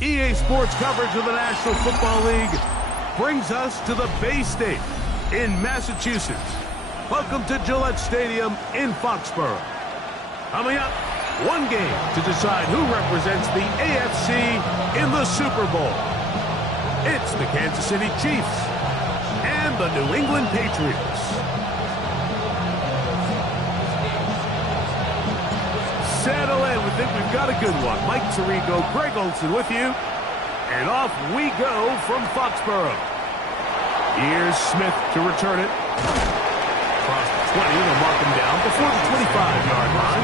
EA Sports coverage of the National Football League brings us to the Bay State in Massachusetts. Welcome to Gillette Stadium in Foxborough. Coming up, one game to decide who represents the AFC in the Super Bowl. It's the Kansas City Chiefs and the New England Patriots. Settle in. We think we've got a good one. Mike Tirico, Greg Olson with you. And off we go from Foxborough. Here's Smith to return it. Across the 20, they'll mark him down before the 25-yard line.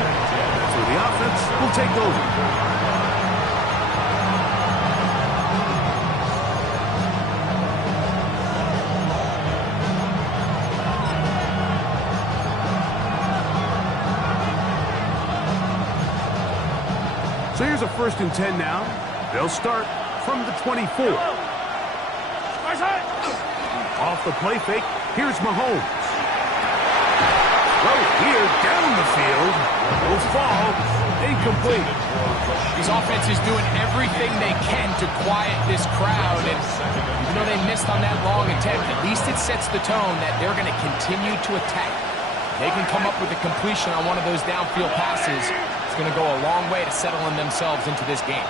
That's where the offense will take over. So here's a 1st and 10 now. They'll start from the 24. Off the play fake, here's Mahomes. Throw here down the field. Will fall. Incomplete. These offenses doing everything they can to quiet this crowd. And even though they missed on that long attempt, at least it sets the tone that they're going to continue to attack. They can come up with a completion on one of those downfield passes. It's going to go a long way to settling themselves into this game.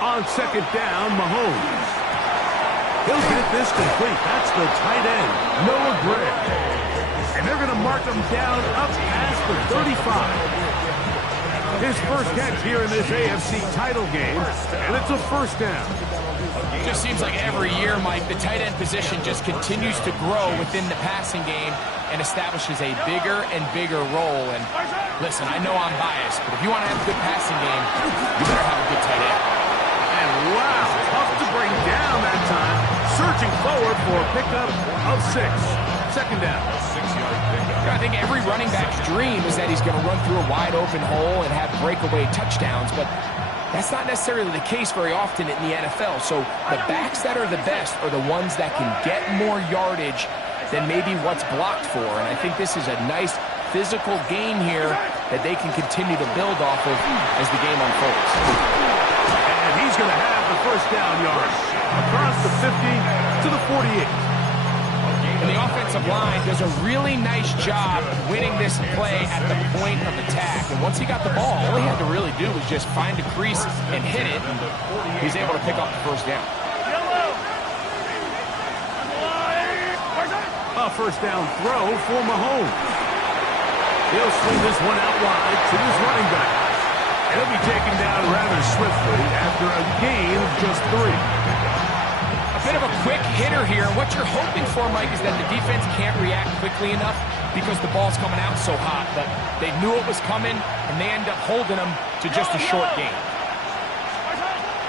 On 2nd down, Mahomes. He'll get this complete. That's the tight end, Noah Gray. And they're going to mark him down up past the 35. His first catch here in this AFC title game, and it's a 1st down. Just seems like every year, Mike, the tight end position just continues to grow within the passing game and establishes a bigger and bigger role. And listen, I know I'm biased, but if you want to have a good passing game, you better have a good tight end. And wow, tough to bring down that time. Searching forward for a pickup of 6. 2nd down. I think every running back's dream is that he's going to run through a wide open hole and have breakaway touchdowns, but that's not necessarily the case very often in the NFL. So the backs that are the best are the ones that can get more yardage than maybe what's blocked for. And I think this is a nice physical gain here that they can continue to build off of as the game unfolds. And he's going to have the 1st down yard across the 50 to the 48. And the offensive line does a really nice job winning this play at the point of attack. And once he got the ball, all he had to really do was just find a crease and hit it. And he's able to pick up the 1st down. A 1st down throw for Mahomes. He'll swing this one out wide to his running back. And he'll be taken down rather swiftly after a gain of just 3. Bit of a quick hitter here. What you're hoping for, Mike, is that the defense can't react quickly enough because the ball's coming out so hot. But they knew it was coming, and they end up holding them to just a short gain.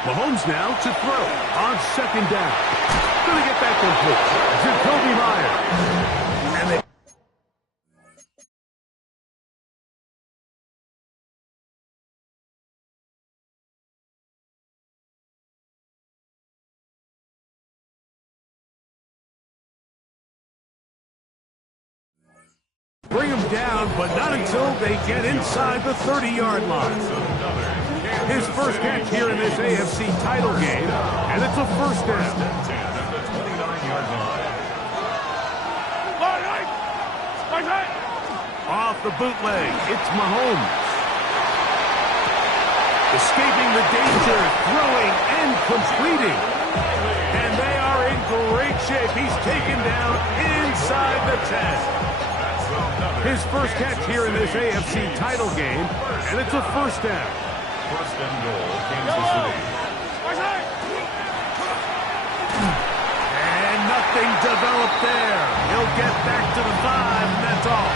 Mahomes now to throw on 2nd down. Going to get that complete. Jacoby Myers. And they bring him down, but not until they get inside the 30-yard line. His first catch here in this AFC title game, and it's a 1st down. Off the bootleg, it's Mahomes. Escaping the danger, throwing and completing. And they are in great shape. He's taken down inside the 10. His first catch here in this AFC title game, and it's a 1st down. 1st and goal, Kansas City. And nothing developed there. He'll get back to the 5, and that's all.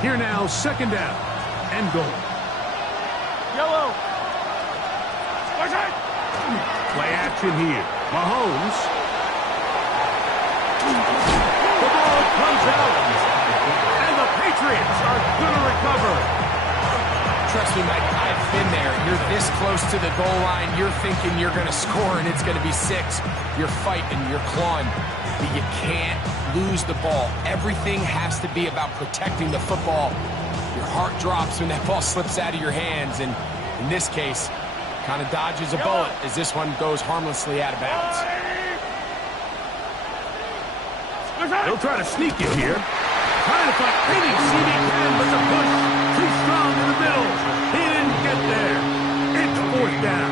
Here now, 2nd down and goal. Yellow. Play action here. Mahomes. The ball comes out. And the Patriots are going to recover. Trust me, Mike, I've been there. You're this close to the goal line. You're thinking you're going to score, and it's going to be 6. You're fighting, you're clawing. But you can't lose the ball. Everything has to be about protecting the football. Your heart drops when that ball slips out of your hands, and in this case, kind of dodges a bullet as this one goes harmlessly out of bounds. He'll try to sneak it here. Trying to find any seam he can, but the push too strong in the middle. He didn't get there. It's 4th down.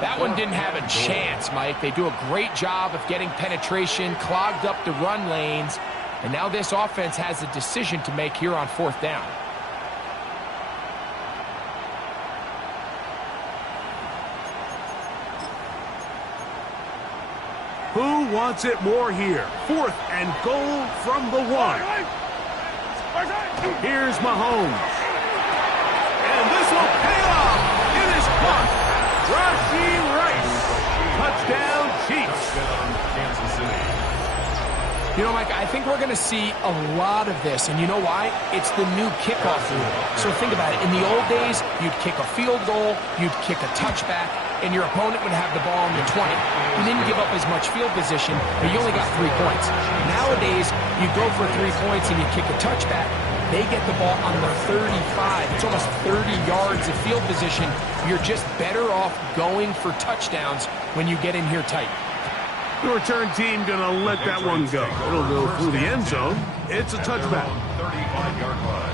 That one didn't have a chance, Mike. They do a great job of getting penetration, clogged up the run lanes, and now this offense has a decision to make here on 4th down. Who wants it more here? 4th and goal from the 1. Here's Mahomes. And this will pay off. It is caught. Rashee Rice. Touchdown, Chiefs. Kansas City. You know, Mike, I think we're going to see a lot of this, and you know why? It's the new kickoff rule. So think about it. In the old days, you'd kick a field goal, you'd kick a touchback, and your opponent would have the ball on the 20. You didn't give up as much field position, but you only got 3 points. Nowadays, you go for 3 points and you kick a touchback. They get the ball on the 35. It's almost 30 yards of field position. You're just better off going for touchdowns when you get in here tight. The return team going to let that one go. It'll go through the end zone. It's a touchback. 35-yard line.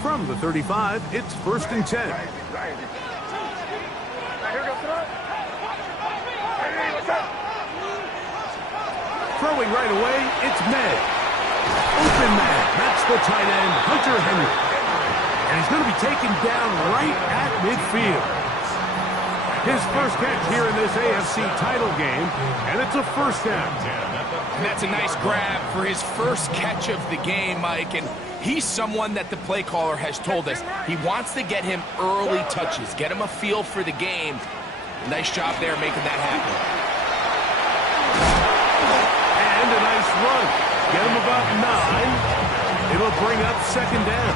From the 35, it's 1st and 10. Throwing right away, it's May. Open man, that's the tight end, Hunter Henry. And he's going to be taken down right at midfield. His first catch here in this AFC title game, and it's a 1st down. And that's a nice grab for his first catch of the game, Mike. And he's someone that the play caller has told us he wants to get him early touches, get him a feel for the game. Nice job there making that happen. And a nice run. Get him about 9. It'll bring up 2nd down.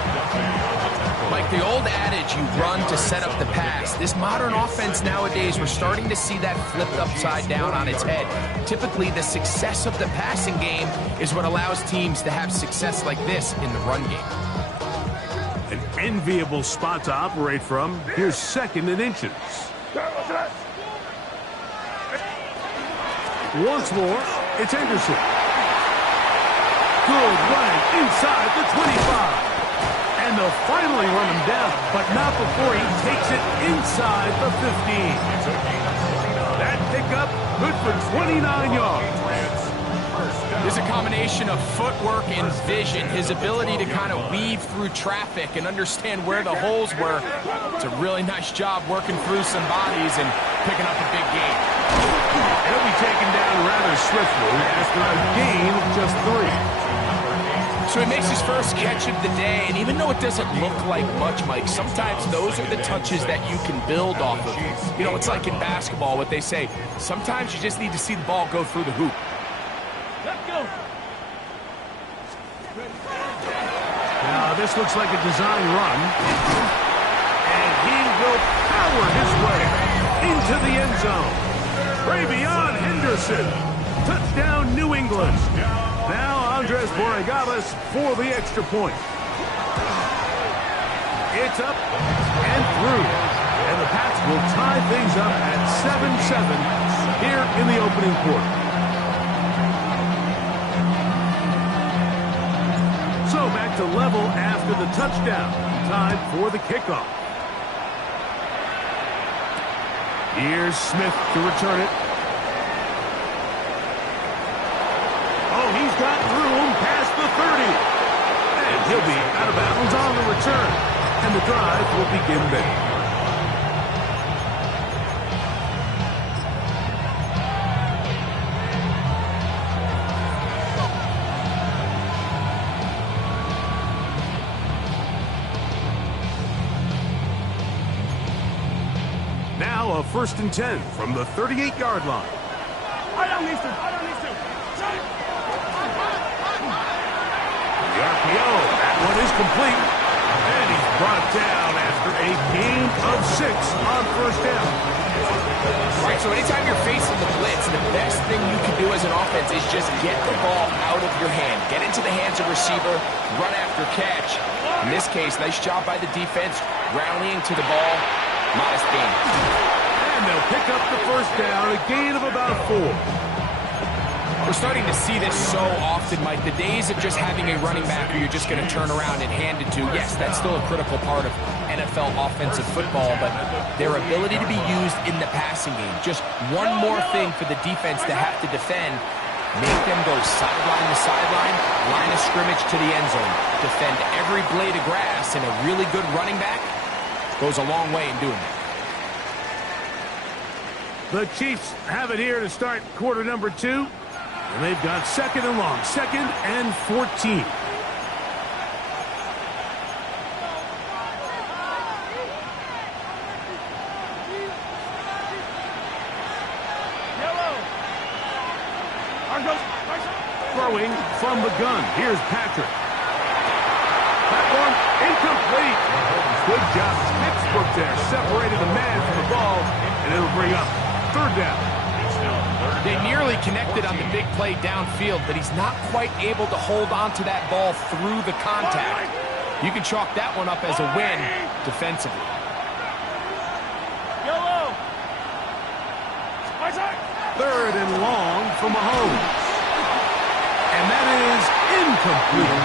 Like the old adage, you run to set up the pass. This modern offense nowadays, we're starting to see that flipped upside down on its head. Typically, the success of the passing game is what allows teams to have success like this in the run game. An enviable spot to operate from. Here's 2nd and inches. Once more, it's Anderson. Good running inside the 25. And they'll finally run him down, but not before he takes it inside the 15. That pickup, good for 29 yards. There's a combination of footwork and vision, his ability to kind of weave through traffic and understand where the holes were. It's a really nice job working through some bodies and picking up a big gain. He'll be taken down rather swiftly after a gain of just 3. So he makes his first catch of the day, and even though it doesn't look like much, Mike, sometimes those are the touches that you can build off of. You know, it's like in basketball, what they say, sometimes you just need to see the ball go through the hoop. Let's go. Now, this looks like a design run. And he will power his way into the end zone. Travion Henderson. Touchdown, New England. Now, Andres Borregales for the extra point. It's up and through. And the Pats will tie things up at 7-7 here in the opening quarter. So back to level after the touchdown. Time for the kickoff. Here's Smith to return it. Oh, he's got room past the 30. And he'll be out of bounds on the return. And the drive will begin there. Now a 1st and 10 from the 38-yard line. I don't need to. The RPO, that one is complete. And he's brought down after a gain of 6 on 1st down. All right, so anytime you're facing the blitz, the best thing you can do as an offense is just get the ball out of your hand. Get into the hands of receiver, run after catch. In this case, nice job by the defense, rallying to the ball. Modest gain. And they'll pick up the 1st down, a gain of about 4. We're starting to see this so often, Mike. The days of just having a running back who you're just going to turn around and hand it to, yes, that's still a critical part of NFL offensive football, but their ability to be used in the passing game, just one more thing for the defense to have to defend, make them go sideline to sideline, line of scrimmage to the end zone, defend every blade of grass, and a really good running back goes a long way in doing that. The Chiefs have it here to start quarter number 2. And they've got 2nd and long, 2nd and 14. Throwing from the gun. Here's Patrick. That one incomplete. Good job. Textbook there. Separated the man from the ball. And it'll bring up 3rd down. They nearly connected on the big play downfield, but he's not quite able to hold on to that ball through the contact. You can chalk that one up as a win defensively. Yellow. 3rd and long for Mahomes. And that is incomplete.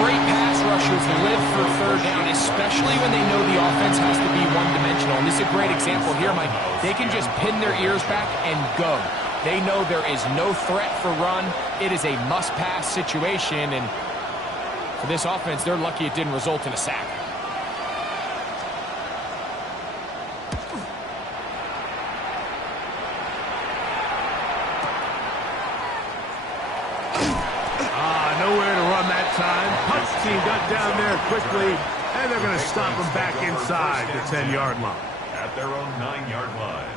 Great pass rushers live for 3rd down, especially when they know the offense has to be one-dimensional. And this is a great example here, Mike. They can just pin their ears back and go. They know there is no threat for run. It is a must-pass situation, and for this offense, they're lucky it didn't result in a sack. Nowhere to run that time. Punch team got down there quickly, and they're going to stop him back inside the 10-yard line. At their own 9-yard line.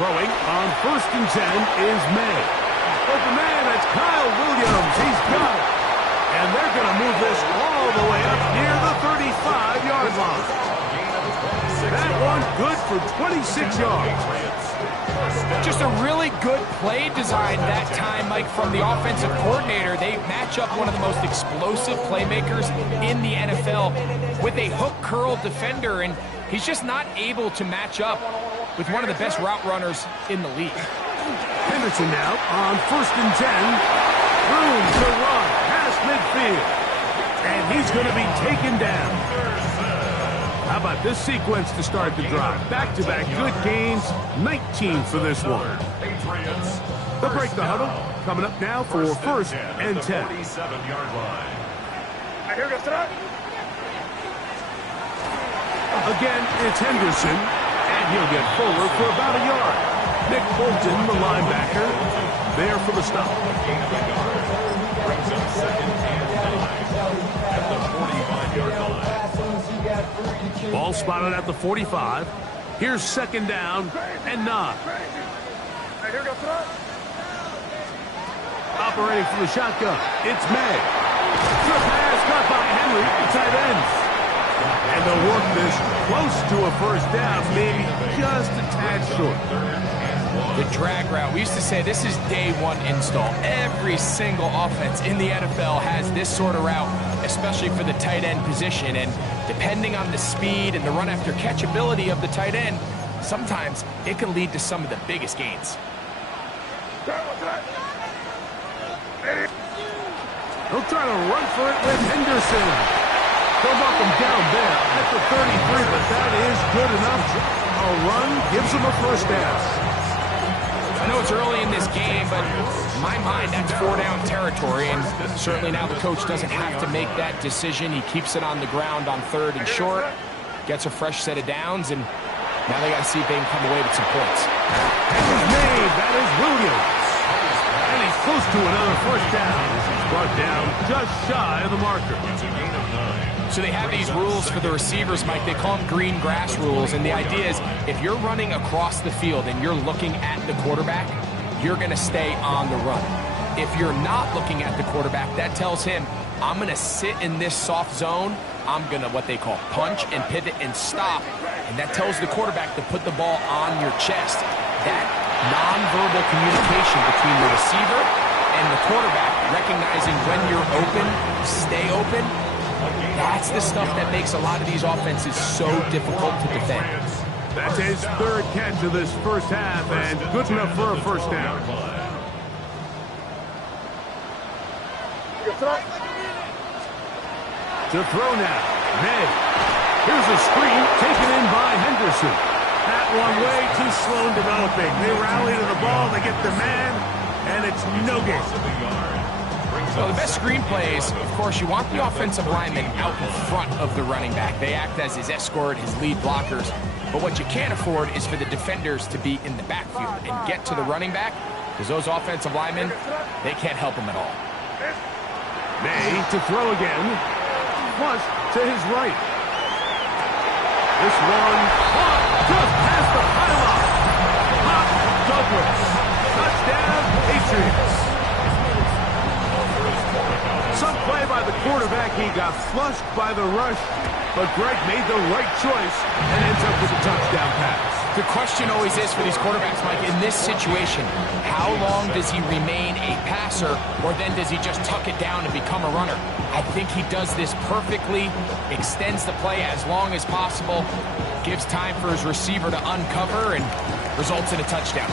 Throwing on 1st and 10 is May. Open man, that's Kyle Williams. He's got it. And they're going to move this all the way up near the 35-yard line. That one good for 26 yards. Just a really good play design that time, Mike, from the offensive coordinator. They match up one of the most explosive playmakers in the NFL with a hook curl defender, and he's just not able to match up with one of the best route runners in the league. Henderson now on 1st and 10. Room to run past midfield. And he's going to be taken down. How about this sequence to start the drive? Back-to-back good gains. 19 for this one. They'll break the huddle. Coming up now for 1st and 10. 47-yard line. Again, it's Henderson. And he'll get forward for about a yard. Nick Bolton, the linebacker, there for the stop. Brings up 2nd and 9 at the 45-yard line. Ball spotted at the 45. Here's 2nd down and 9. Operating from the shotgun, it's May. Good pass caught by Henry, the tight end. And they'll work this close to a 1st down, maybe just a tad short. The drag route. We used to say this is day 1 install. Every single offense in the NFL has this sort of route, especially for the tight end position. And depending on the speed and the run after catch ability of the tight end, sometimes it can lead to some of the biggest gains. He'll try to run for it with Henderson. They'll knock him down there at the 33, but that is good enough. A run gives him a 1st down. I know it's early in this game, but in my mind, that's 4-down territory, and certainly now the coach doesn't have to make that decision. He keeps it on the ground on 3rd and short, gets a fresh set of downs, and Now they got to see if they can come away with some points. Catch is made. That is Williams. And he's close to another first down. He's brought down just shy of the marker. It's a gain of 9. So they have these rules for the receivers, Mike. They call them green grass rules. And the idea is if you're running across the field and you're looking at the quarterback, you're going to stay on the run. If you're not looking at the quarterback, that tells him, I'm going to sit in this soft zone. I'm going to what they call punch and pivot and stop. And that tells the quarterback to put the ball on your chest. That nonverbal communication between the receiver and the quarterback, recognizing when you're open, stay open, that's the stuff that makes a lot of these offenses so difficult to defend. That's his third catch of this first half, and good enough for a first down. To throw now, May. Here's a screen taken in by Henderson. That one way too slow in developing. They rally to the ball, they get the man, and it's no gain. So the best screen plays, of course, you want the offensive lineman out in front of the running back. They act as his escort, his lead blockers. But what you can't afford is for the defenders to be in the backfield and get to the running back, because those offensive linemen, they can't help him at all. May to throw again. Flush to his right. This one caught just past the pylon. Hot Douglas. Touchdown, Patriots. Some play by the quarterback. He got flushed by the rush, but Greg made the right choice and ends up with a touchdown pass. The question always is for these quarterbacks, Mike, in this situation, how long does he remain a passer, or then does he just tuck it down and become a runner? I think he does this perfectly, extends the play as long as possible, gives time for his receiver to uncover, and results in a touchdown.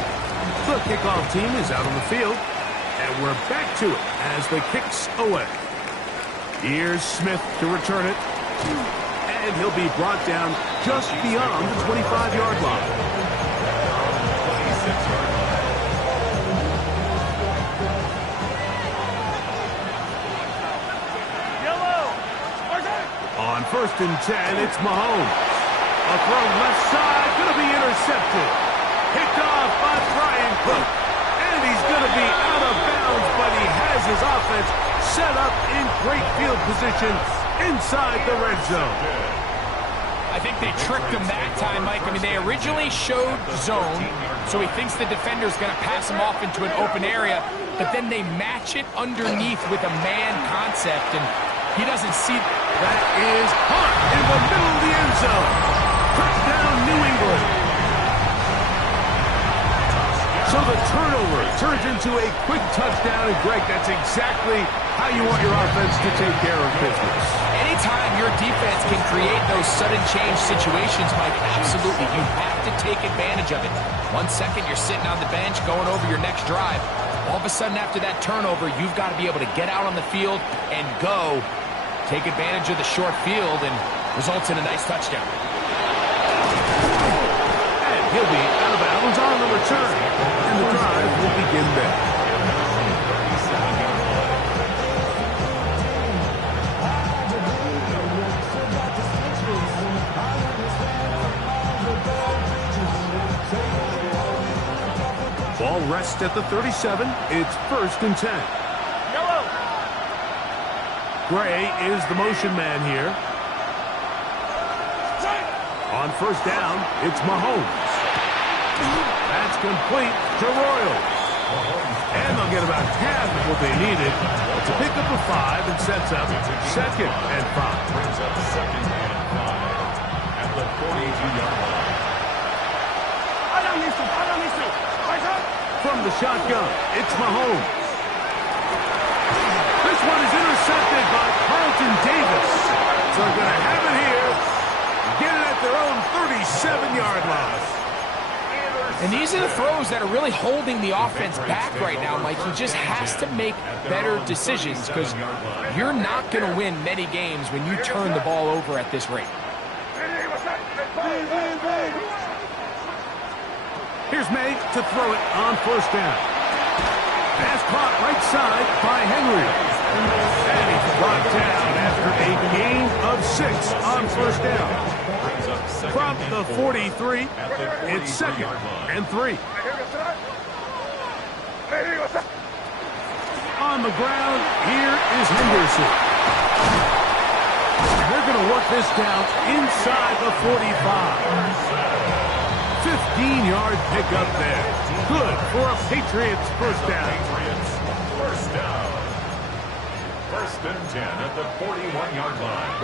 The kickoff team is out on the field, and we're back to it as the kick's away. Here's Smith to return it. And he'll be brought down just beyond the 25-yard line. On 1st and 10, it's Mahomes. A throw left side, going to be intercepted. Picked off by Brian Cook. And he's going to be out of bounds, but he has his offense set up in great field position inside the red zone. I think they tricked him that time, Mike. I mean, they originally showed zone, so he thinks the defender's going to pass him off into an open area, but then they match it underneath with a man concept, and he doesn't see. That is caught in the middle of the end zone. Touchdown, New England. So the turnover turns into a quick touchdown, and Greg, that's exactly how you want your offense to take care of business. Anytime your defense can create those sudden change situations, Mike, absolutely, you have to take advantage of it. 1 second, you're sitting on the bench, going over your next drive. All of a sudden, after that turnover, you've got to be able to get out on the field and go. Take advantage of the short field, and results in a nice touchdown. And he'll be out of bounds on the return, and the drive will begin there. Ball rests at the 37. It's 1st and 10. Yellow. Gray is the motion man here. On 1st down, it's Mahomes. That's complete to Royals. And they'll get about half of what they needed to pick up a 5 and sets up 2nd and 5. Brings up 2nd and 5 at the 42-yard line. From the shotgun, it's Mahomes. This one is intercepted by Carlton Davis. So they're going to have it here. Get it at their own 37-yard line. And these are the throws that are really holding the offense back right now, Mike. He just has to make better decisions because you're not going to win many games when you turn the ball over at this rate. Here's May to throw it on 1st down. Pass caught right side by Henry. And he's brought down after a gain of 6 on 1st down. Brings up From the 43, it's second and 3. On the ground, here is Henderson. They're going to work this down inside the 45. 15-yard pickup there. Good for a Patriots first down. First down. First and 10 at the 41-yard line.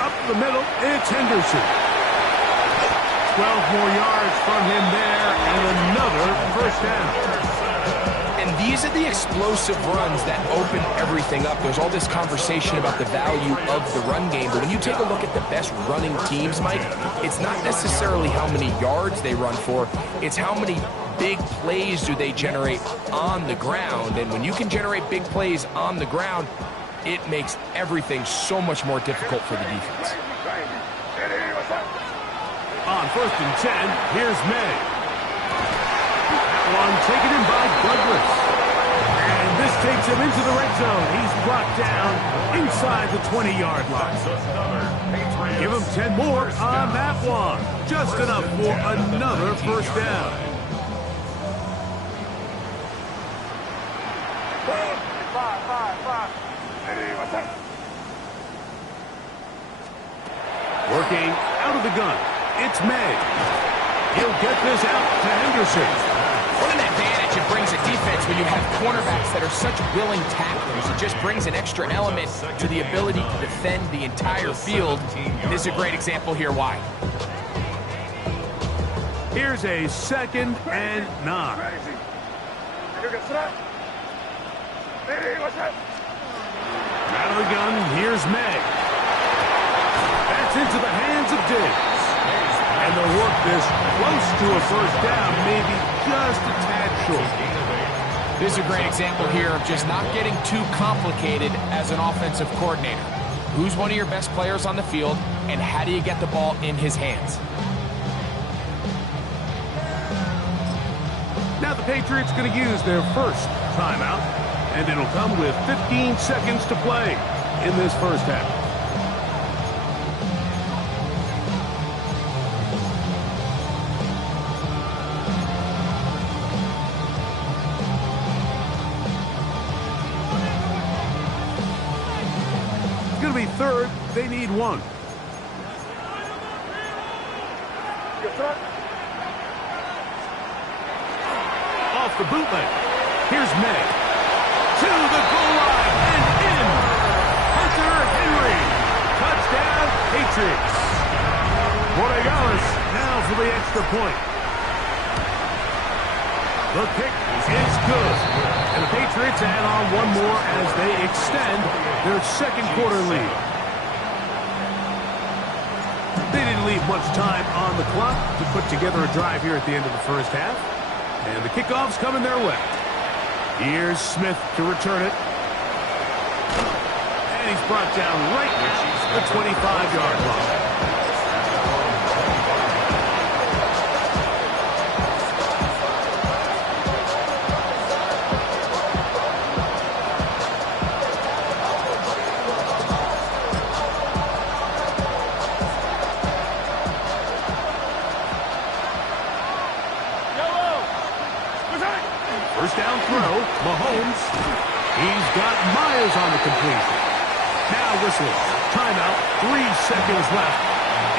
Up the middle, it's Henderson. 12 more yards from him there, and another first down. And these are the explosive runs that open everything up. There's all this conversation about the value of the run game, but when you take a look at the best running teams, Mike, it's not necessarily how many yards they run for, it's how many big plays do they generate on the ground. And when you can generate big plays on the ground, it makes everything so much more difficult for the defense. On first and 10, here's May. That one taken in by Douglas. And this takes him into the red zone. He's brought down inside the 20-yard line. Give him 10 more on that one. Just enough for another first down. Working out of the gun. It's May. He'll get this out to Henderson. What an advantage it brings a defense when you have cornerbacks that are such willing tacklers. It just brings an extra element to the ability to defend the entire field. And this is a great example here why. Here's a second and 9. Out of the gun, here's May. That's into the hands of Diggs. And they'll work this close to a first down, maybe just a tad short. This is a great example here of just not getting too complicated as an offensive coordinator. Who's one of your best players on the field, and how do you get the ball in his hands? Now the Patriots going to use their first timeout, and it'll come with 15 seconds to play in this first half. It's going to be third. They need 1. Off the bootleg. Here's May. To the goal line and in. Hunter Henry. Touchdown, Patriots. Borregales now for the extra point. The kick is good. And the Patriots add on one more as they extend their second quarter lead. They didn't leave much time on the clock to put together a drive here at the end of the first half. And the kickoff's coming their way. Here's Smith to return it. And he's brought down right at the 25-yard line. First down throw, Mahomes. He's got Myers on the completion. Now whistling. Timeout, 3 seconds left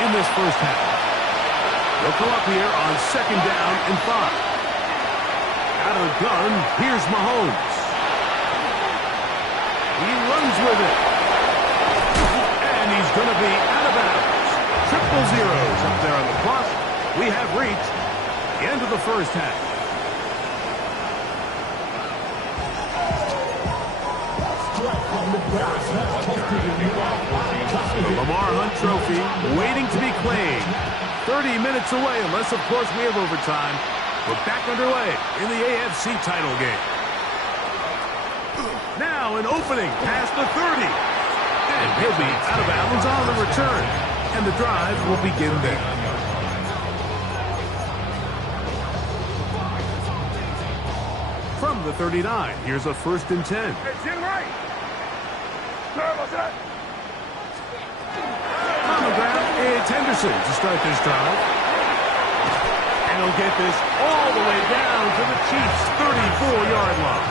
in this first half. They'll come up here on second down and 5. Out of the gun, here's Mahomes. He runs with it. And he's going to be out of bounds. 000 up there on the clock. We have reached the end of the first half. The Lamar Hunt Trophy waiting to be claimed. 30 minutes away, unless, of course, we have overtime. We're back underway in the AFC title game. Now an opening past the 30. And he'll be out of bounds on the return. And the drive will begin there. From the 39, here's a 1st and 10. On the ground, it's Henderson to start this drive. And he'll get this all the way down to the Chiefs' 34-yard line.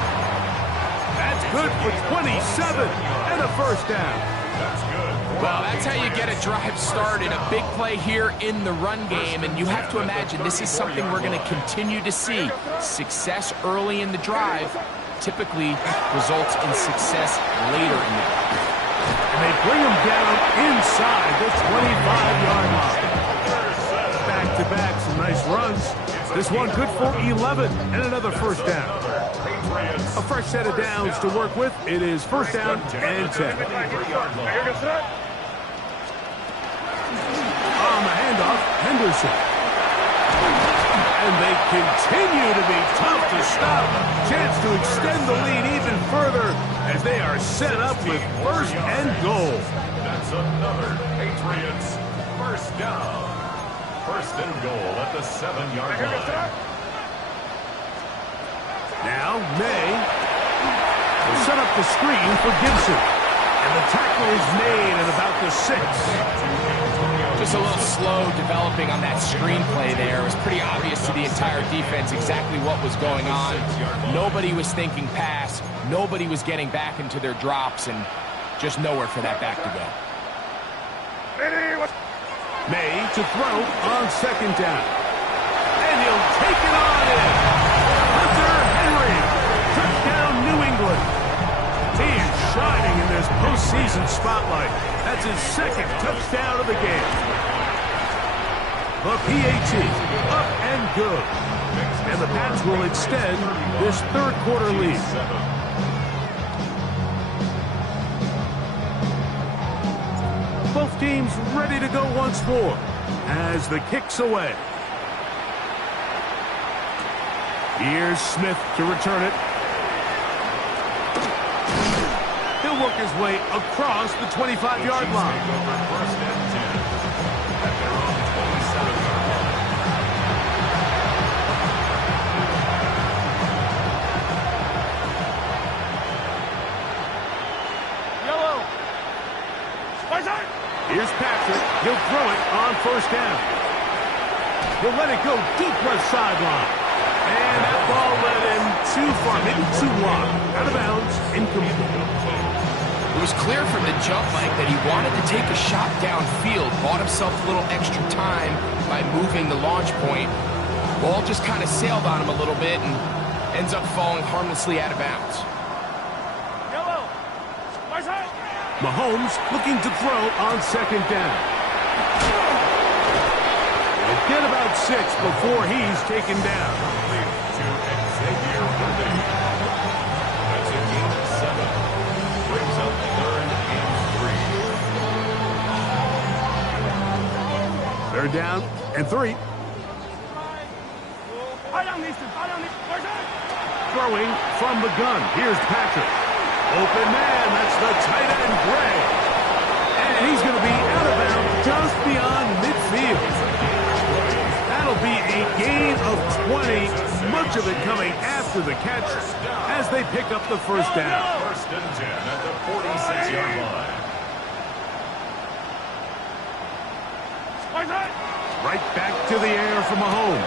That's good for 27 and a first down. That's good. Well, that's how you get a drive started. A big play here in the run game, and you have to imagine this is something we're going to continue to see. Success early in the drive typically results in success later in the drive. And they bring him down inside the 25-yard line. Back-to-back, some nice runs. This one good for 11 and another first down. A fresh set of downs to work with. It is first down and 10. On the handoff, Henderson. And they continue to be tough to stop. Chance to extend the lead even further as they are set up with first and goal. That's another Patriots first down. First and goal at the 7-yard line. Now, May will set up the screen for Gibson. And the tackle is made at about the 6. Just a little slow developing on that screenplay there. It was pretty obvious to the entire defense exactly what was going on. Nobody was thinking pass. Nobody was getting back into their drops, and just nowhere for that back to go. May to throw on second down. And he'll take it on in. Hunter Henry. Touchdown, New England. He is shining in this postseason spotlight. That's his second touchdown of the game. The PAT, up and good. And the Pats will extend this third quarter lead. Both teams ready to go once more as the kick's away. Here's Smith to return it. He'll work his way across the 25-yard line. First and 10 at their own 27-yard line. Yellow. Here's Patrick. He'll throw it on first down. He'll let it go deep left sideline. And that ball led him too far, maybe too wide. Out of bounds, incomplete. It was clear from the jump, Mike, that he wanted to take a shot downfield, bought himself a little extra time by moving the launch point. Ball just kind of sailed on him a little bit and ends up falling harmlessly out of bounds. Yellow. Mahomes looking to throw on second down. He'll get about 6 before he's taken down. To Xavier Worthy. That's a gain of 7. Brings up third and 3. Third down and 3. Throwing from the gun. Here's Patrick. Open man. That's the tight end, Gray. And he's going to be out of bounds just beyond midfield. That'll be a gain of 20. Much of it coming after the catch as they pick up the first down. First and 10 at the 46-yard line. Right back to the air for Mahomes.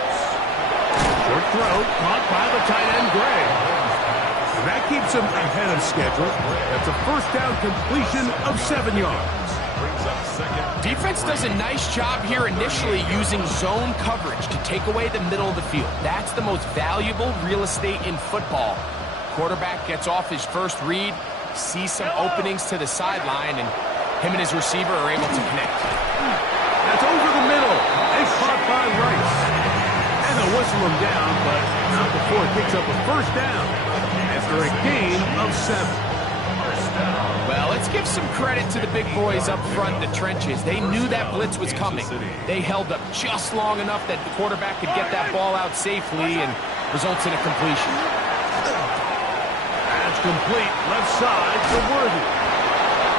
Short throw, caught by the tight end, Gray. That keeps him ahead of schedule. That's a first down completion of 7 yards. Brings up second. Defense does a nice job here initially using zone coverage to take away the middle of the field. That's the most valuable real estate in football. Quarterback gets off his first read, sees some openings to the sideline, and him and his receiver are able to connect. That's over the middle. They caught by Rice. And they'll whistle him down, but not before it picks up a first down after a gain of 7. Well, let's give some credit to the big boys up front in the trenches. They knew that blitz was coming. They held up just long enough that the quarterback could get that ball out safely and results in a completion. That's complete left side to Worthy.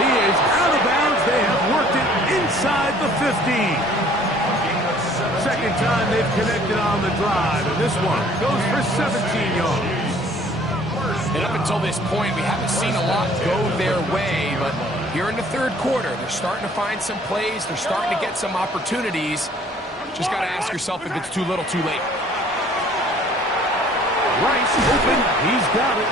He is out of bounds. They have worked it inside the 15. Second time they've connected on the drive, and this one goes for 17 yards. And up until this point, we haven't seen a lot go their way, but Here in the third quarter, they're starting to find some plays. They're starting to get some opportunities. Just got to ask yourself if it's too little, too late. Rice open. He's got it.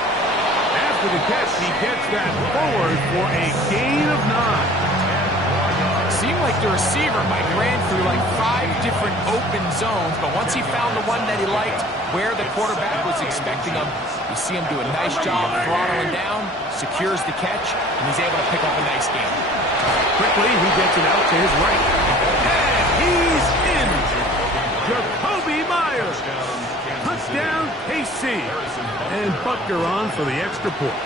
After the catch, he gets that forward for a gain of 9. Seemed like the receiver might ran through like 5 different open zones, but once he found the one that he liked, where the quarterback was expecting him, you see him do a nice job throttling down, secures the catch, and he's able to pick up a nice gain. Quickly, he gets it out to his right. And he's in. Jacoby Myers. Touchdown, KC. And Butker on for the extra point.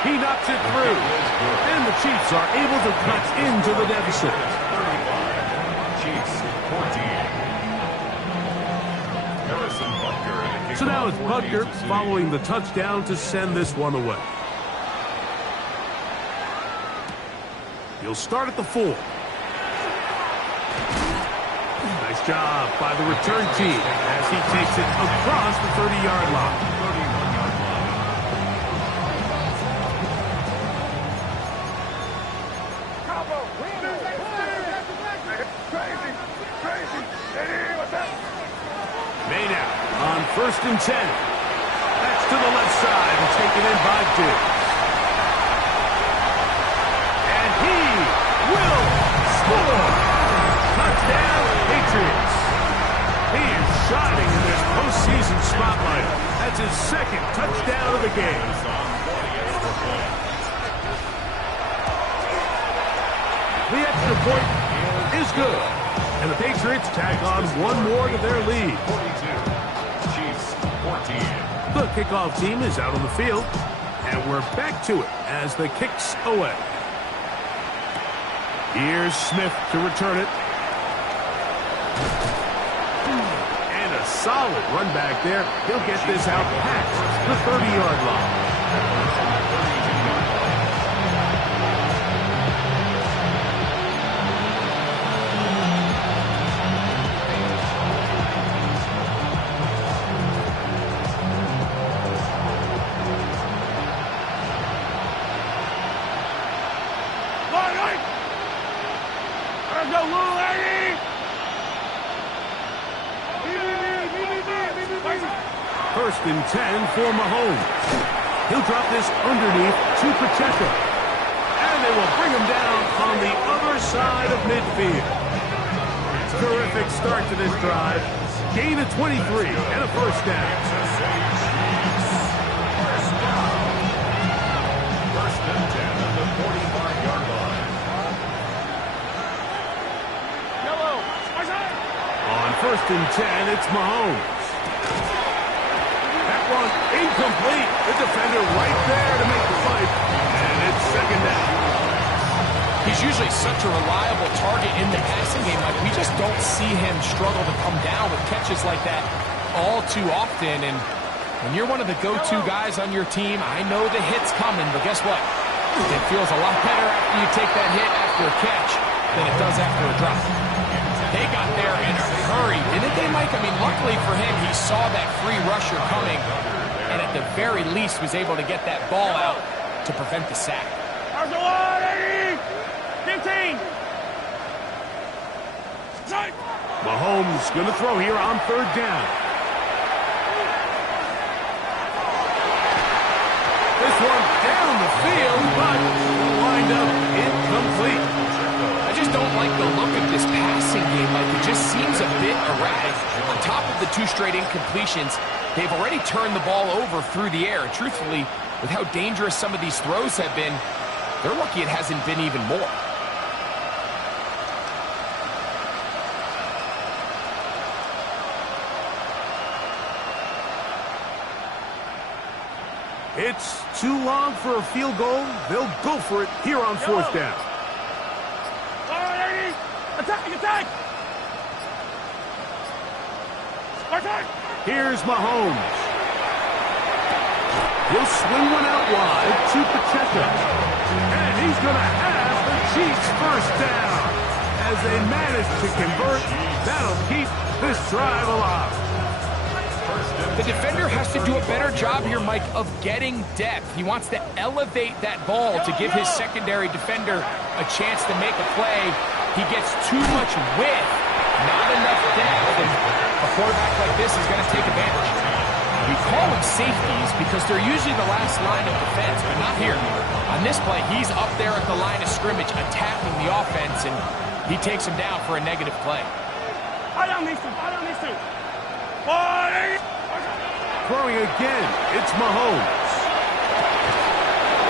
He knocks it through. And the Chiefs are able to cut into the deficit. 35, Chiefs 14. So now it's Butker following the touchdown to send this one away. He'll start at the 4. Nice job by the return team as he takes it across the 30-yard line. Made out on 1st and 10. That's to the left side and taken in by Diggs. And he will score. Touchdown, Patriots. He is shining in this postseason spotlight. That's his 2nd touchdown of the game. The extra point is good. And the Patriots tag on one more to their lead. 42, Chiefs 14. The kickoff team is out on the field. And we're back to it as the kick's away. Here's Smith to return it. And a solid run back there. He'll get this out past the 30-yard line. First and 10 for Mahomes. He'll drop this underneath to Pacheco. And they will bring him down on the other side of midfield. Terrific start to this drive. Gain of 23 and a first down. First and 10 at the 45-yard line. On 1st and 10, it's Mahomes. That one incomplete. The defender right there to make the fight. And it's 2nd down. He's usually such a reliable target in the passing game. Like, we just don't see him struggle to come down with catches like that all too often. And when you're one of the go-to guys on your team, I know the hit's coming, but guess what? It feels a lot better after you take that hit after a catch than it does after a drop. They got there in a hurry, didn't they, Mike? I mean, luckily for him, he saw that free rusher coming, and at the very least was able to get that ball out to prevent the sack. 15. Mahomes going to throw here on 3rd down. This one down the field, but wind up incomplete. I just don't like the look of this passing game. Like, it just seems a bit erratic. On top of the 2 straight incompletions, they've already turned the ball over through the air. And truthfully, with how dangerous some of these throws have been, they're lucky it hasn't been even more. It's too long for a field goal. They'll go for it here on 4th down. Attack! Here's Mahomes. He'll swing one out wide to Pacheco. And he's going to have the Chiefs 1st down. As they manage to convert, that'll keep this drive alive. The defender has to do a better job here, Mike, of getting depth. He wants to elevate that ball to give his secondary defender a chance to make a play. He gets too much width, not enough depth, and a quarterback like this is going to take advantage. We call them safeties because they're usually the last line of defense, but not here. On this play, he's up there at the line of scrimmage attacking the offense, and he takes him down for a negative play. Throwing again, it's Mahomes.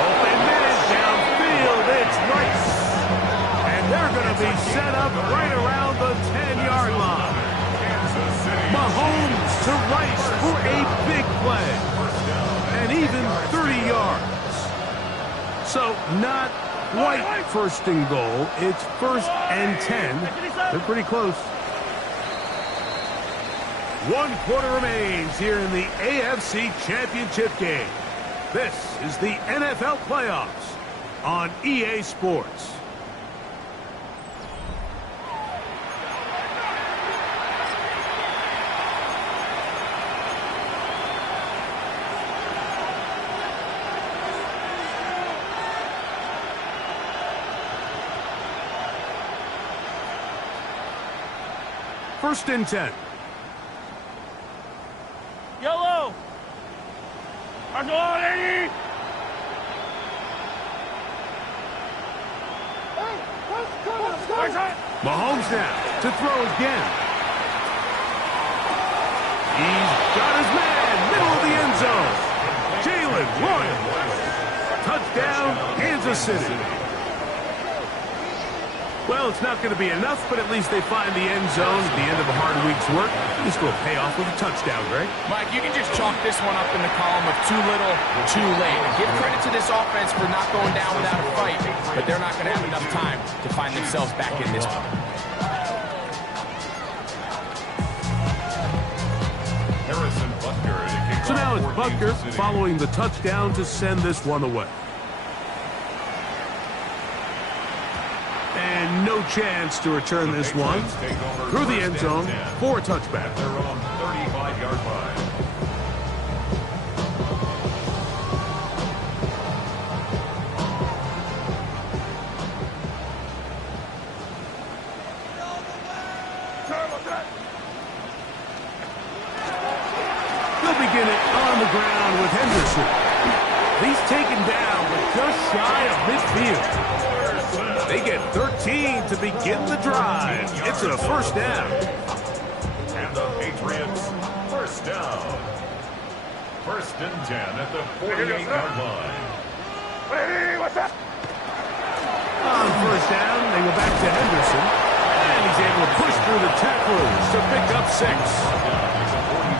Open man downfield, it's Rice. And they're going to be set up right around the 10-yard line. Mahomes to Rice for a big play. And even 30 yards. So not quite first and goal. It's 1st and 10. They're pretty close. 1 quarter remains here in the AFC Championship game. This is the NFL playoffs on EA Sports. First and 10. Yellow. Mahomes now to throw again. He's got his man, middle of the end zone. Jalen Warren. Touchdown, Kansas City. Well, it's not going to be enough, but at least they find the end zone at the end of a hard week's work. This will pay off with a touchdown, Greg. Mike, you can just chalk this one up in the column of too little, too late. Give credit to this offense for not going down without a fight, but they're not going to have enough time to find themselves back in this one. So now it's Butker following the touchdown to send this one away. And no chance to return this one through the end zone for a touchback. Their own 35-yard line. They'll begin it on the ground with Henderson. He's taken down, but just shy of midfield. They get 13 to begin the drive. It's a first down. And the Patriots, first down. 1st and 10 at the 48-yard line. On first down, they go back to Henderson. And he's able to push through the tacklers to pick up 6.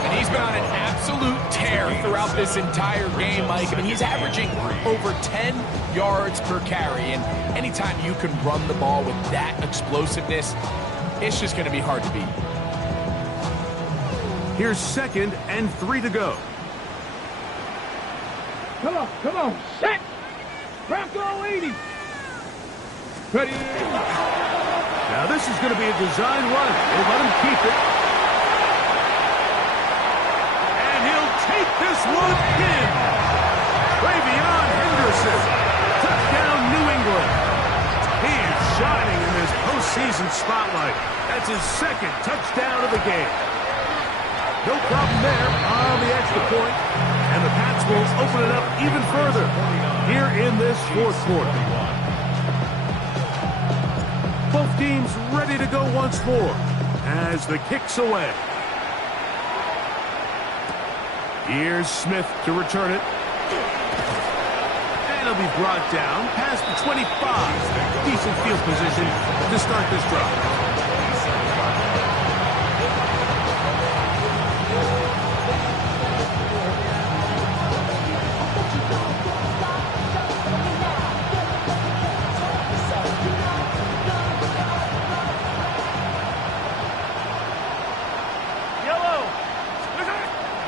And he's been on an absolute tear throughout this entire game, Mike. I mean, he's averaging over 10 yards per carry. And anytime you can run the ball with that explosiveness, it's just going to be hard to beat. Here's 2nd and 3 to go. Come on, set. Bronco 80. Ready. Now this is going to be a design run. They let him keep it. And he'll take this one in. Travion Henderson. Touchdown, New England. He is shining in this postseason spotlight. That's his 2nd touchdown of the game. No problem there on the extra point. And the Pats will open it up even further here in this 4th quarter. Both teams ready to go once more as the kick's away. Here's Smith to return it. And he'll be brought down past the 25. Decent field position to start this drive.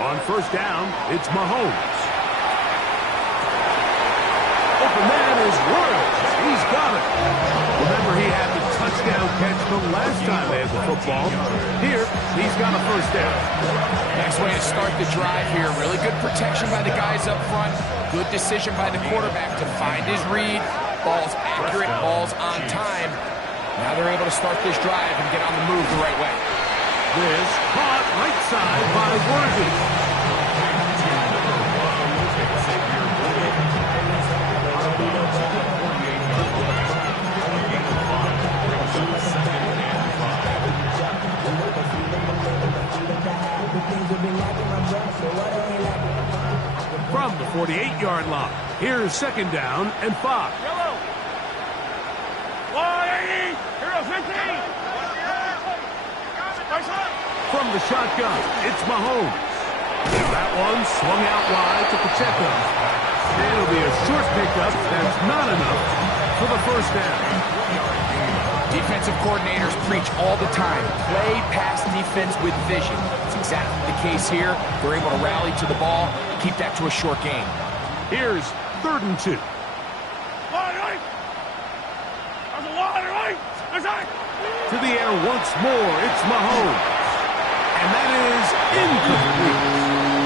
On first down, it's Mahomes. and that is Royals. He's got it. Remember, he had the touchdown catch the last time they had the football. Here, he's got a first down. Nice way to start the drive here. Really good protection by the guys up front. Good decision by the quarterback to find his read. Ball's accurate, ball's on time. Now they're able to start this drive and get on the move the right way. This caught right side by Worthy. From the 48-yard line, here's second down and 5. Yellow. 180. Here, 15. From the shotgun, it's Mahomes. That one swung out wide to Pacheco. It'll be a short pickup. That's not enough for the first down. Defensive coordinators preach all the time. Play pass defense with vision. It's exactly the case here. They're able to rally to the ball, keep that to a short game. Here's 3rd and 2. To the air once more, it's Mahomes. And that is incomplete.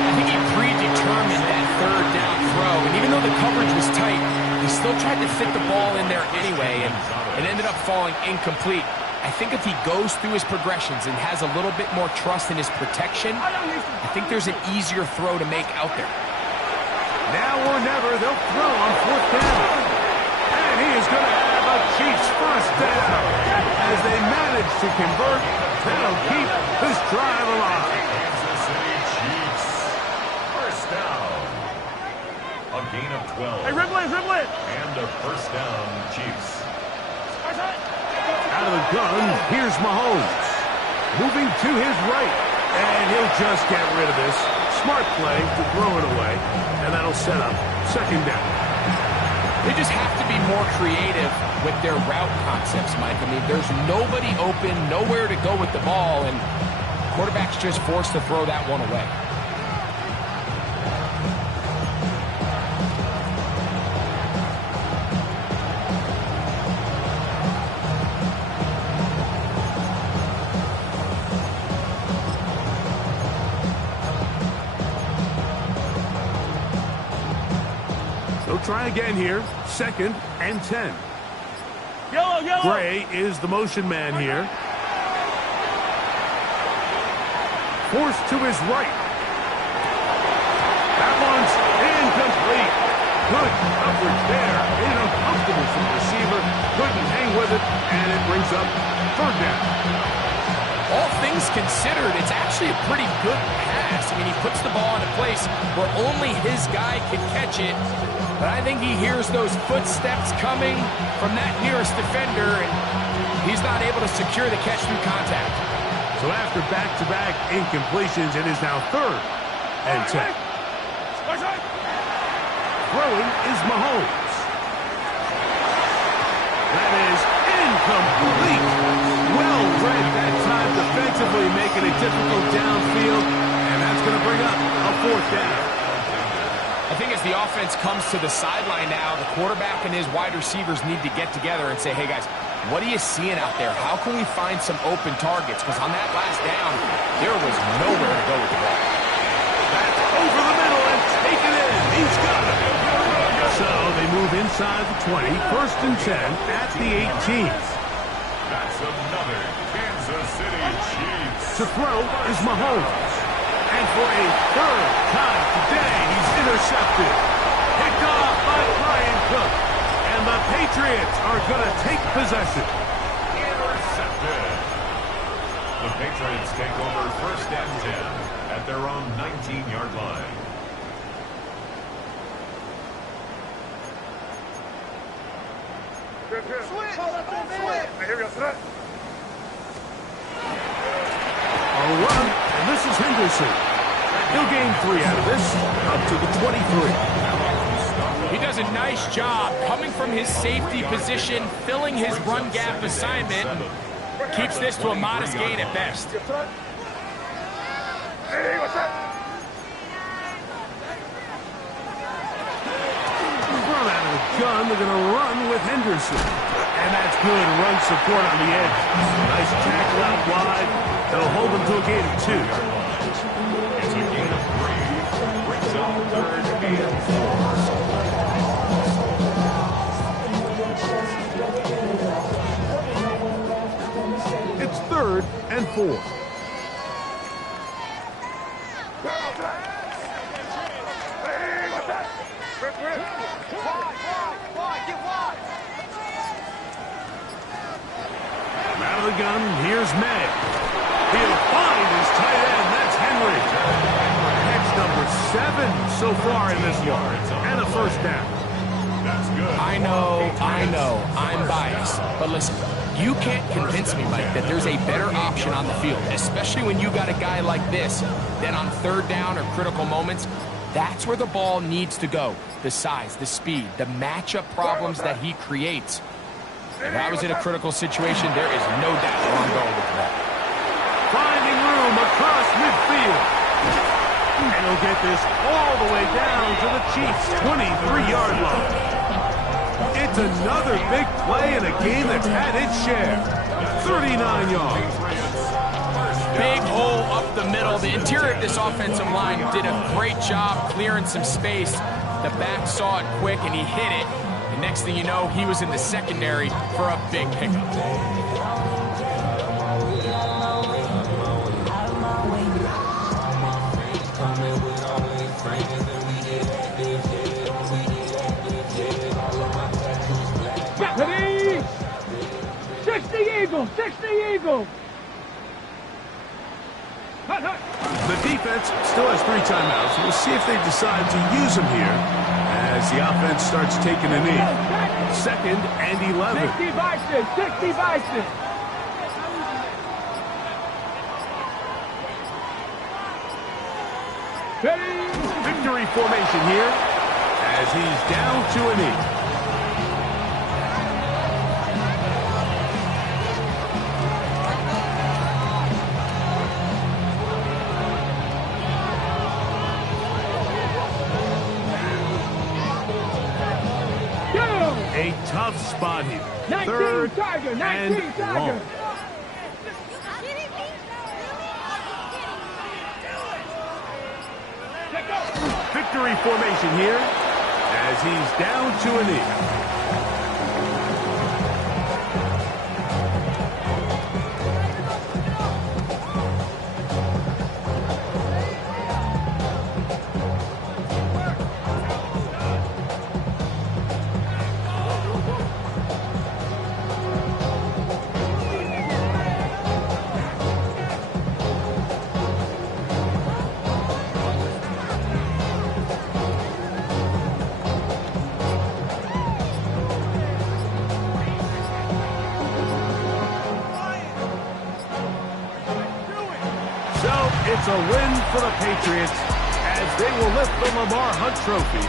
I think he predetermined that 3rd down throw, and even though the coverage was tight, he still tried to fit the ball in there anyway, and it ended up falling incomplete. I think if he goes through his progressions and has a little bit more trust in his protection, I think there's an easier throw to make out there. Now or never, they'll throw on 4th down. And he is going to have a Chiefs first down. As they manage to convert, that'll keep this drive alive. Kansas City Chiefs. First down. A gain of 12. Hey, Ribley. And a first down, Chiefs. Out of the gun, here's Mahomes. Moving to his right. And he'll just get rid of this. Smart play to throw it away. And that'll set up second down. They just have to be more creative with their route concepts, Mike. I mean, there's nobody open, nowhere to go with the ball, and quarterback's just forced to throw that one away. They'll try again here. 2nd and 10. Yellow. Gray is the motion man here. Forced to his right. That one's incomplete. Good coverage there. Made it uncomfortable for the receiver. Couldn't hang with it, and it brings up 3rd down. All things considered, it's actually a pretty good pass. I mean, he puts the ball in a place where only his guy can catch it. But I think he hears those footsteps coming from that nearest defender, and he's not able to secure the catch through contact. So after back-to-back incompletions, it is now 3rd and 10. Throwing is Mahomes. That is incomplete. Well read that time defensively, making it difficult downfield, and that's going to bring up a 4th down. I think as the offense comes to the sideline now, the quarterback and his wide receivers need to get together and say, hey, guys, what are you seeing out there? How can we find some open targets? Because on that last down, there was nowhere to go with the ball. That's over the middle and taken in. He's got it. So they move inside the 20, 1st and 10 at the 18. That's another Kansas City Chiefs. To throw is Mahomes. And for a 3rd time today, he's intercepted. Picked off by Brian Cook. And the Patriots are going to take possession. Intercepted. The Patriots take over 1st and 10 at their own 19-yard line. A run, and this is Henderson. He'll gain 3 out of this, up to the 23. He does a nice job coming from his safety position, filling his run gap assignment, keeps this to a modest gain at best. Run out of the gun, one, they're going to run with Henderson. And that's good run support on the edge. Nice tackle out wide. That'll hold them to a gain of 2. It's a gain of 3. Brings up 3rd and 4. It's 3rd and 4. Out of the gun, here's May. He'll find his tight end. That's Henry. Catch number 7 so far in this one. And a first down. That's good. I know, I'm biased. But listen, you can't convince me, Mike, that there's a better option on the field, especially when you got a guy like this, that on 3rd down or critical moments, that's where the ball needs to go. The size, the speed, the matchup problems that he creates. If I was in a critical situation, there is no doubt where I'm going with that. Finding room across midfield. And he'll get this all the way down to the Chiefs' 23-yard line. It's another big play in a game that's had its share. 39 yards. Big hole up the middle. The interior of this offensive line did a great job clearing some space. The back saw it quick, and he hit it. And next thing you know, he was in the secondary for a big pickup. Ready? 60 Eagles! 60 Eagles! Hut, hut. The defense still has 3 timeouts. We'll see if they decide to use them here as the offense starts taking a knee. 2nd and 11. 60 Bison! 60 Bison! Ready? Victory formation here as he's down to a knee. A tough spot here. 19 3rd Tiger! 19 and Tiger! long. Victory formation here as he's down to a knee. It's a win for the Patriots as they will lift the Lamar Hunt Trophy.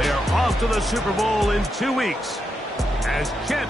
They are off to the Super Bowl in 2 weeks as champions.